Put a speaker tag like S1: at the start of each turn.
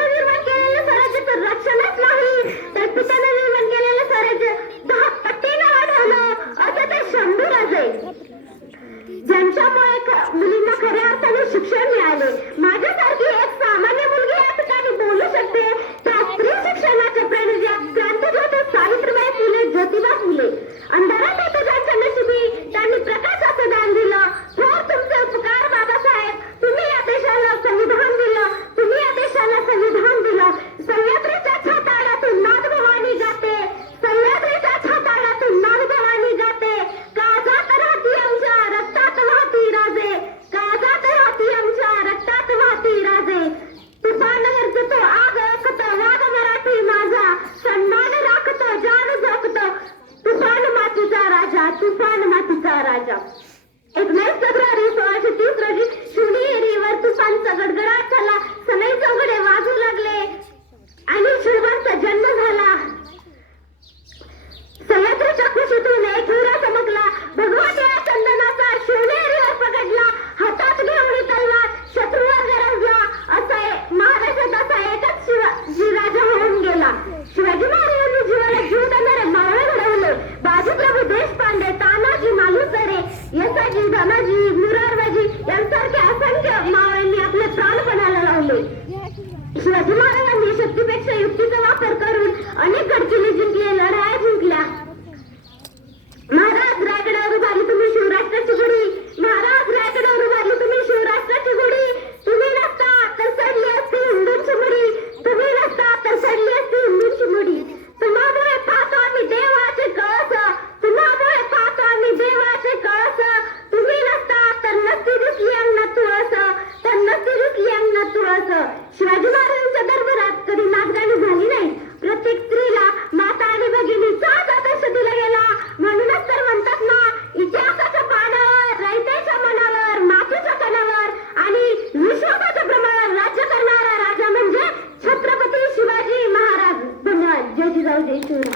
S1: निर्माण केलेलं स्वराज्याचं नाही. तर निर्माण केलेलं स्वराज्य दहा पटीने वाढवलं असं ते शंभर आहे ज्यांच्यामुळे मुलींना खऱ्या अर्थाने शिक्षण मिळाले. माझ्यासारखे तुफान हा तुझा राजा. एकोणीस फेब्रुवारी सोळाशे तीस रोजी शिवनेरीवर तुफानचा गडगडाट झाला. सनईचा संभाजी मुरारबाजी यांसारखे असंख्य शिवाजी महाराजांच्या दरबारात कधी नाचगाणी झाली नाही. प्रत्येक स्त्रीला माता आणि भगिनीचा आदर्श दिला गेला. म्हणूनच तर म्हणतात ना इतिहासाच्या पानावर रयतेच्या मनावर मातीच्या कनावर आणि विश्वासाच्या प्रमाणावर राज्य करणारा राजा म्हणजे छत्रपती शिवाजी महाराज. धन्यवाद. जय जिजाऊ जय शिवराय.